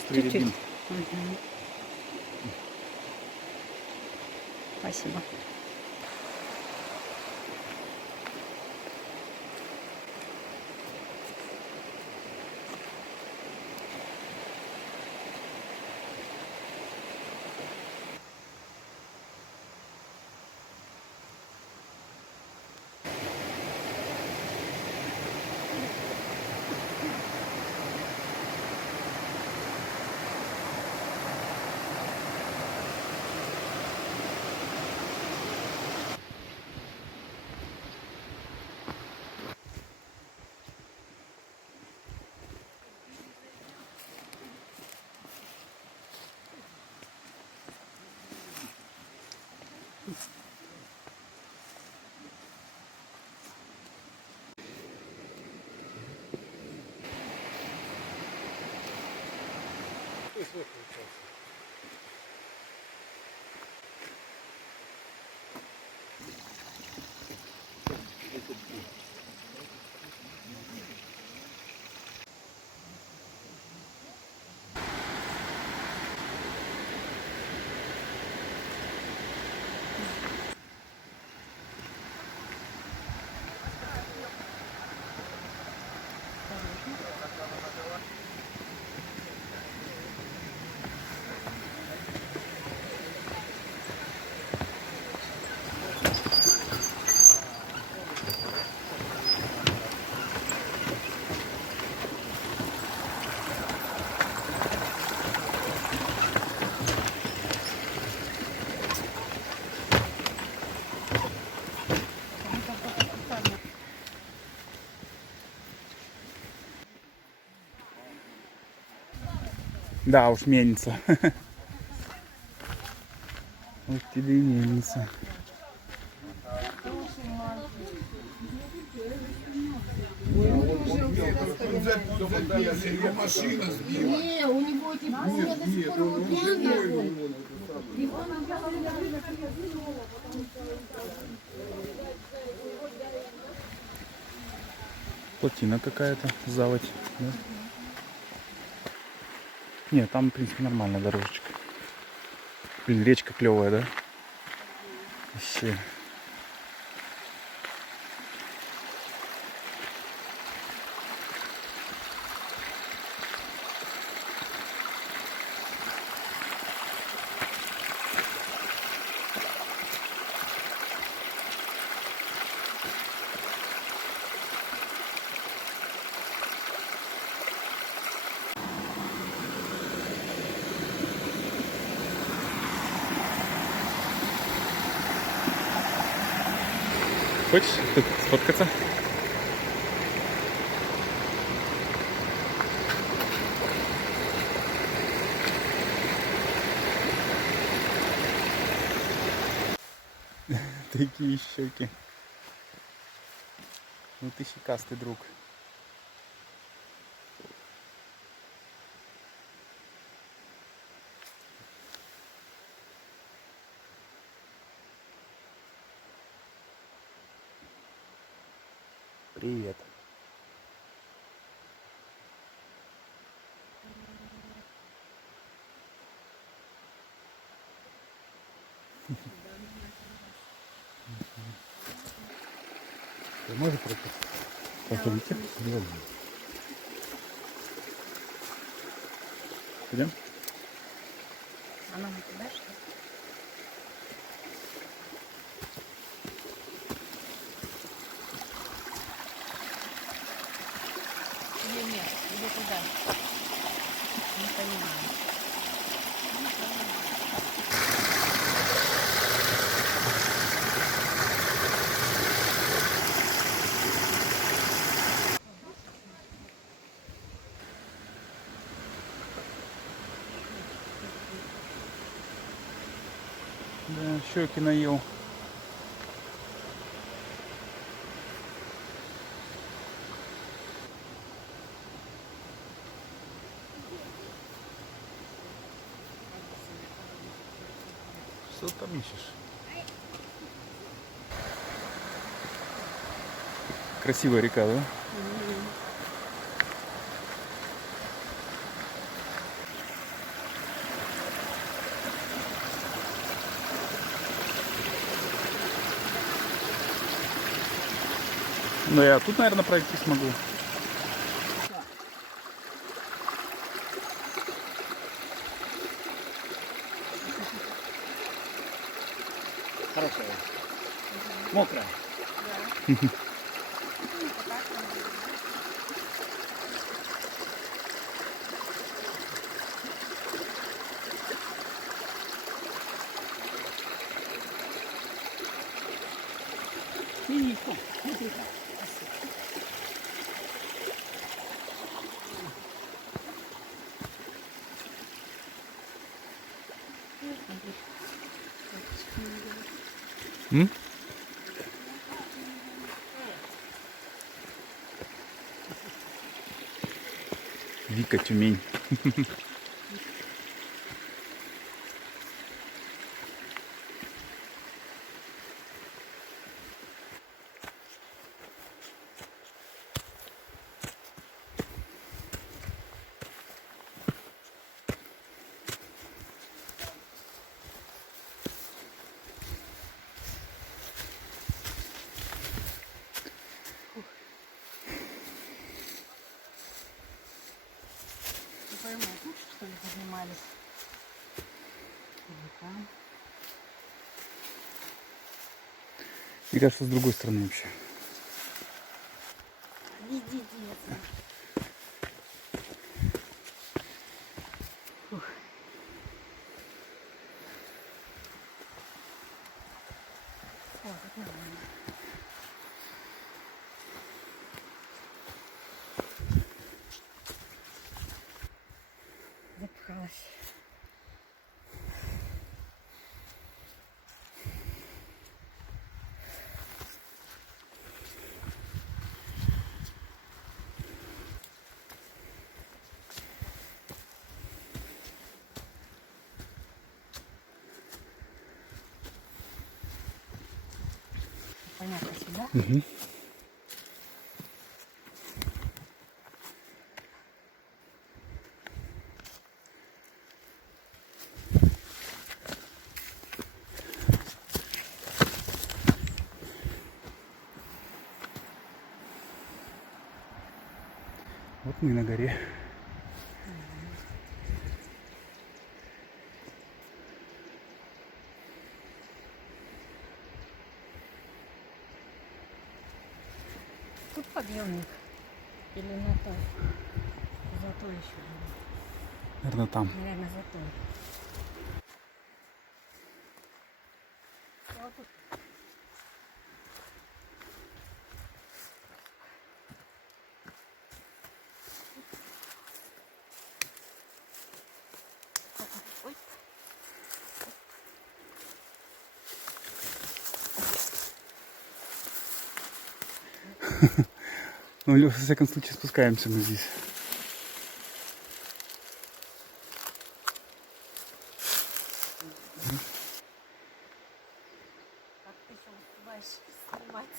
кастрюле Чуть-чуть. бинт. Мгм. Спасибо. Да уж, мельница. Вот тебе и мельница. Не, у него типа до сих пор его пьяный. Плотина какая-то, заводь. Да? Нет, там, в принципе, нормальная дорожечка. Блин, речка клевая, да? Вообще. Хочешь тут сфоткаться? Такие щеки. Ну ты щекастый друг. Привет. Ты можешь просто посмотрите? Пойдем? Она не туда, что ли? Или нет, или туда. Не понимаю. Да, щеки наел. Что там ищешь? Красивая река, да? Но я тут, наверное, пройти смогу. Хорошая. Мокрая. М? Вика, Тюмень. Не пойму, тут что ли поднимались? Или там? Мне кажется, с другой стороны вообще. Везде деться. О, тут нормально. Запхалась. Понятно, сюда? Угу. Вот мы и на горе. Тут подъемник. Или на той? Зато еще. Наверное, там. Наверное, зато. Вот тут. Ой. Ну, во всяком случае, спускаемся мы здесь. Как ты еще успеваешь снимать?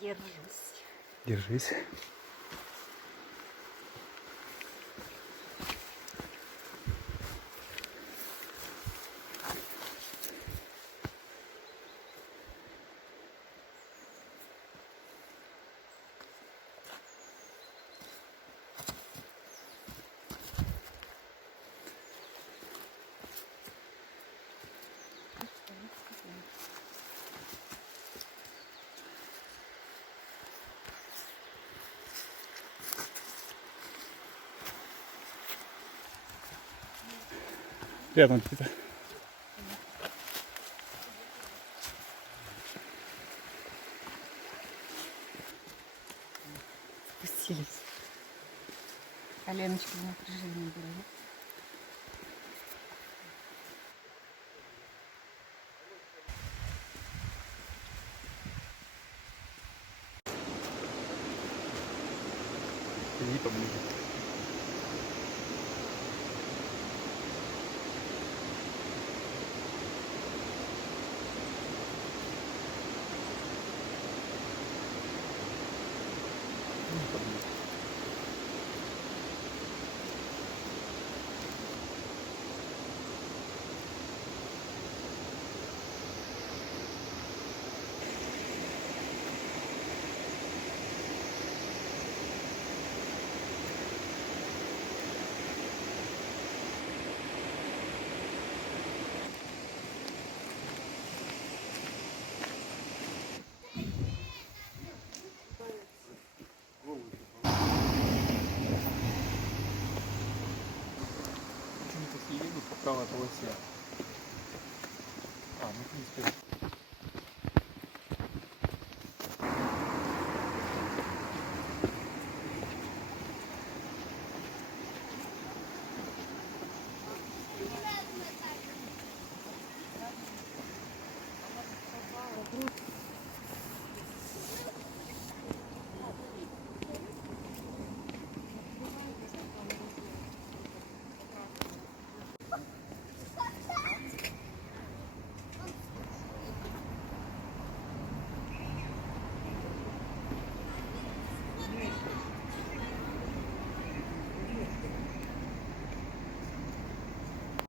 Держусь. Держись. Рядом где-то. Спустились. Коленочки в напряжении были. Иди поближе. правой полосе. А, ну в принципе.